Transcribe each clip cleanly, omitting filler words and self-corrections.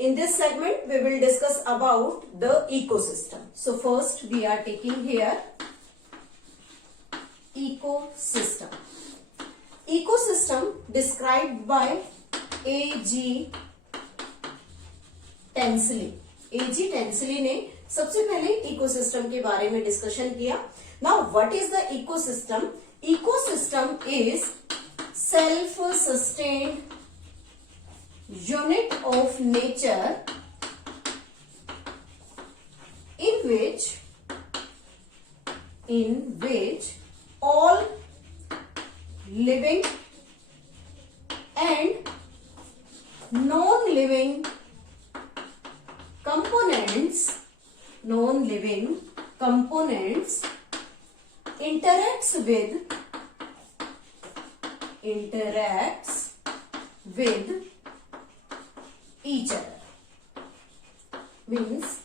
In this segment, we will discuss about the ecosystem. So first we are taking here ecosystem. Ecosystem described by A.G. टेंसली. A.G. टेंसली ने सबसे पहले इकोसिस्टम के बारे में डिस्कशन किया. Now what is the ecosystem? Ecosystem is self sustained unit of nature in which all living and non-living components interacts with each other. Means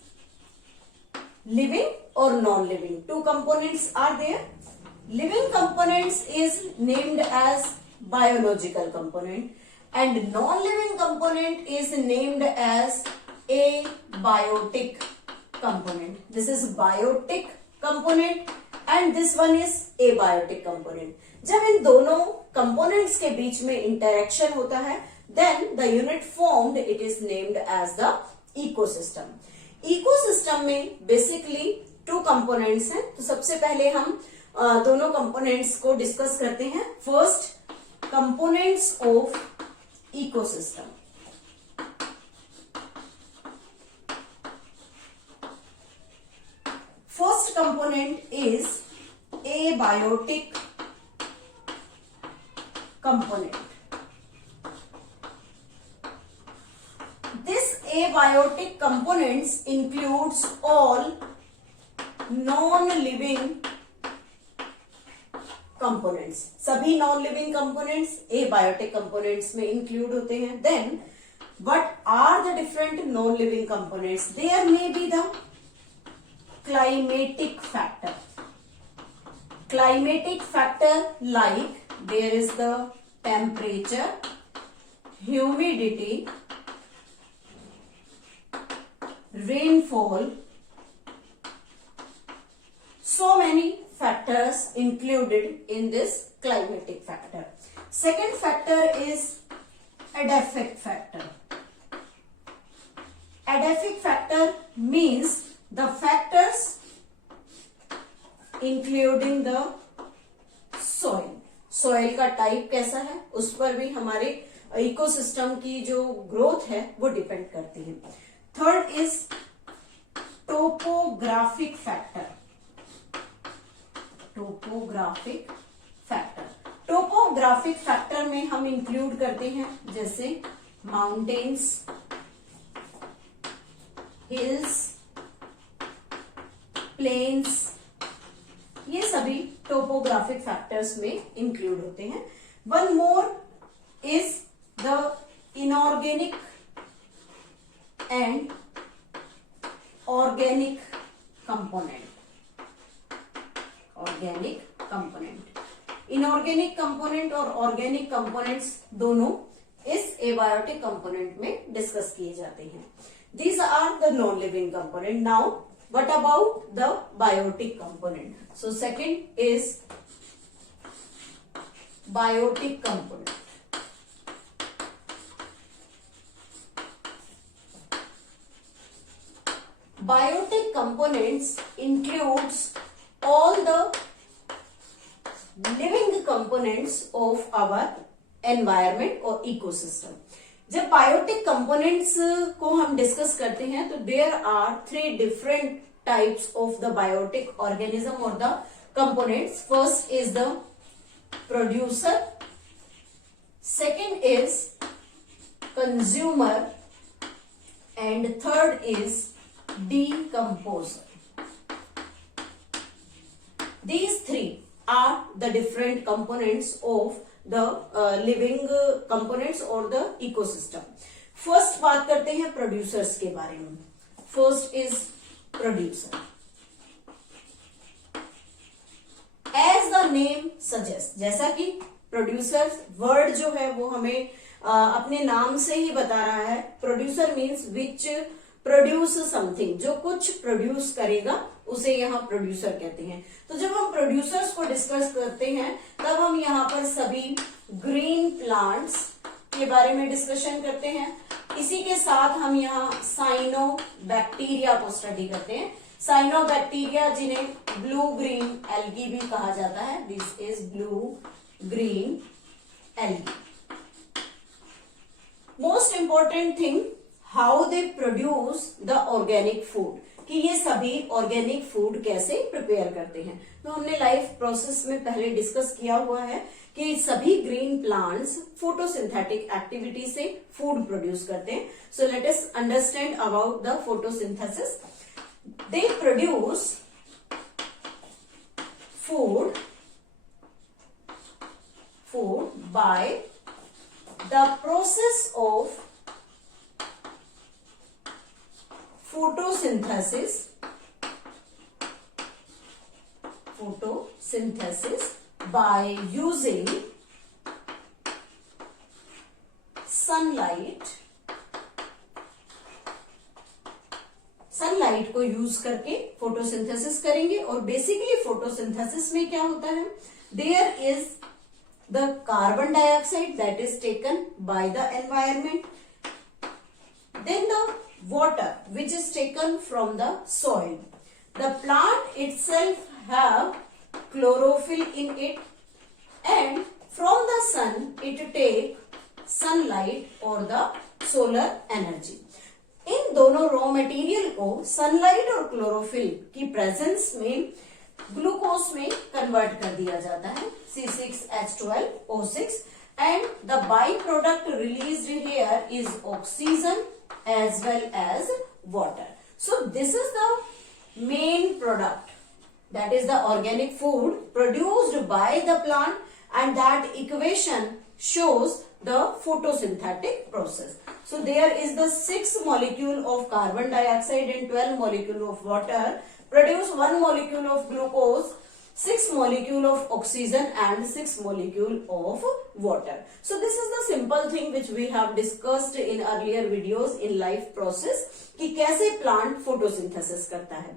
living or non-living, two components are there. Living components is named as biological component and non-living component is named as abiotic component. This is biotic component and this one is abiotic component. जब इन दोनों components के बीच में interaction होता है, then the unit formed, it is named as the ecosystem. Ecosystem में basically two components हैं. तो सबसे पहले हम दोनों components को discuss करते हैं. First, components of ecosystem. First component is abiotic component. This abiotic components includes all non-living components. सभी non-living components abiotic components में include होते हैं. Then, what are the different non-living components? There may be the climatic factor. Climatic factor like there is the temperature, humidity, rainfall, so many factors included in this climatic factor. Second factor is edaphic factor. Edaphic factor means the factors including the soil. soil का टाइप कैसा है उस पर भी हमारे इकोसिस्टम की जो ग्रोथ है वो डिपेंड करती है. Third is topographic factor. Topographic factor. Topographic factor में हम इंक्लूड करते हैं जैसे माउंटेन्स, हिल्स, प्लेन्स, ये सभी टोपोग्राफिक फैक्टर्स में इंक्लूड होते हैं. One more is the inorganic and organic component. Inorganic component और organic components दोनों इस abiotic component में डिस्कस किए जाते हैं. These are the non-living component. Now, what about the biotic component? So, second is biotic component. Biotic components includes all the living components of our environment or ecosystem. जब biotic components को हम डिस्कस करते हैं तो there are three different types of the biotic organism or the components. First is the producer, second is consumer, and third is decomposer. These three are the different components of the living components or the ecosystem. First बात करते हैं producers के बारे में. First is producer. As the name suggests, जैसा कि producers word जो है वो हमें अपने नाम से ही बता रहा है, producer means which produce something, जो कुछ प्रोड्यूस करेगा उसे यहाँ प्रोड्यूसर कहते हैं। तो जब हम प्रोड्यूसर्स को डिस्कस करते हैं तब हम यहाँ पर सभी ग्रीन प्लांट्स के बारे में डिस्कशन करते हैं। इसी के साथ हम यहाँ साइनोबैक्टीरिया को स्टडी करते हैं। साइनोबैक्टीरिया जिन्हें ब्लू ग्रीन एल्गी भी कहा जाता है, this is blue green algae. Most important thing, how they produce the organic food, कि ये सभी ऑर्गेनिक फूड कैसे प्रिपेयर करते हैं। तो हमने लाइफ प्रोसेस में पहले डिस्कस किया हुआ है कि सभी ग्रीन प्लांट्स फोटोसिंथेटिक एक्टिविटी से फूड प्रोड्यूस करते हैं। So let us understand about the photosynthesis. They produce food by the process of photosynthesis by using sunlight को यूज करके फोटोसिंथेसिस करेंगे। और बेसिकली फोटोसिंथेसिस में क्या होता है, there is the carbon dioxide that is taken by the environment, then the water which is taken from the soil. The plant itself have chlorophyll in it, and from the sun it take sunlight or the solar energy. इन दोनों raw material को सनलाइट और क्लोरोफिल की प्रेजेंस में ग्लूकोज में कन्वर्ट कर दिया जाता है, C6H12O6, and the byproduct released here is oxygen as well as water. So this is the main product, that is the organic food produced by the plant, and that equation shows the photosynthetic process. So there is the 6 molecule of carbon dioxide and 12 molecule of water produce 1 molecule of glucose, 6 molecule of oxygen and 6 molecule of water. So this is the simple thing which we have discussed in earlier videos in life process कि कैसे plant photosynthesis करता है।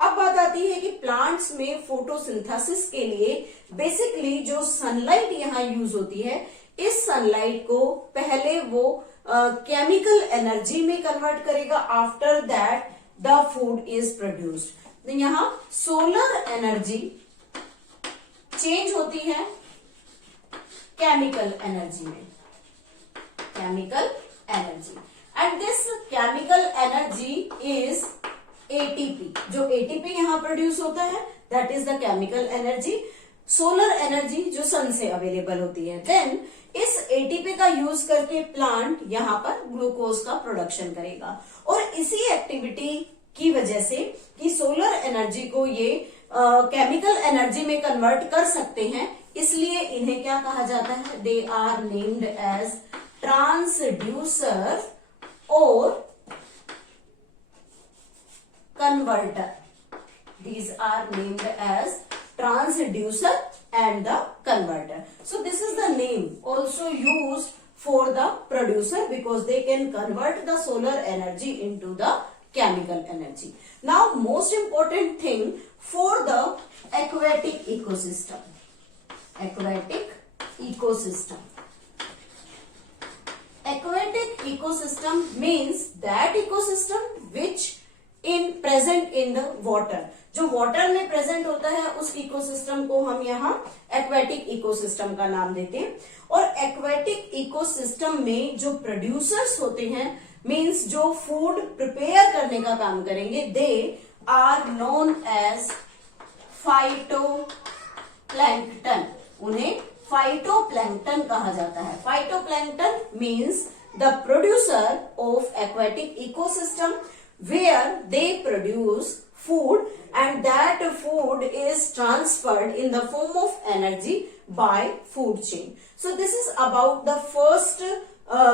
अब बात आती है कि प्लांट्स में फोटोसिंथेसिस के लिए बेसिकली जो सनलाइट यहाँ यूज होती है, इस सनलाइट को पहले वो केमिकल एनर्जी में कन्वर्ट करेगा, after that the food is produced. यहाँ सोलर एनर्जी चेंज होती है केमिकल एनर्जी में, chemical energy, and this chemical energy is ATP. जो एटीपी यहाँ प्रोड्यूस होता है that is the chemical energy. Solar energy जो सन से अवेलेबल होती है, देन इस एटीपी का यूज करके प्लांट यहाँ पर ग्लूकोज का प्रोडक्शन करेगा। और इसी एक्टिविटी की वजह से कि सोलर एनर्जी को ये केमिकल एनर्जी में कन्वर्ट कर सकते हैं, इसलिए इन्हें क्या कहा जाता है, they are named as transducer और converter. These are named as transducer and the converter. So this is the name also used for the producer because they can convert the solar energy into the chemical energy. Now most important thing for the aquatic ecosystem. Aquatic ecosystem. Aquatic ecosystem means that ecosystem which present in the water. जो वाटर में प्रेजेंट होता है उस इकोसिस्टम को हम यहाँ aquatic ecosystem का नाम देते हैं। और एक्वेटिक इकोसिस्टम में जो प्रोड्यूसर्स होते हैं, मींस जो फूड प्रिपेयर करने का काम करेंगे, they are known as phytoplankton. उन्हें फाइटोप्लैंक्टन कहा जाता है। Phytoplankton means the producer of aquatic ecosystem where they produce food, and that food is transferred in the form of energy by food chain. So this is about the first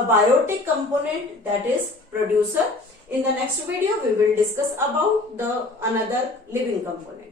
biotic component, that is producer. In the next video we will discuss about the another living component.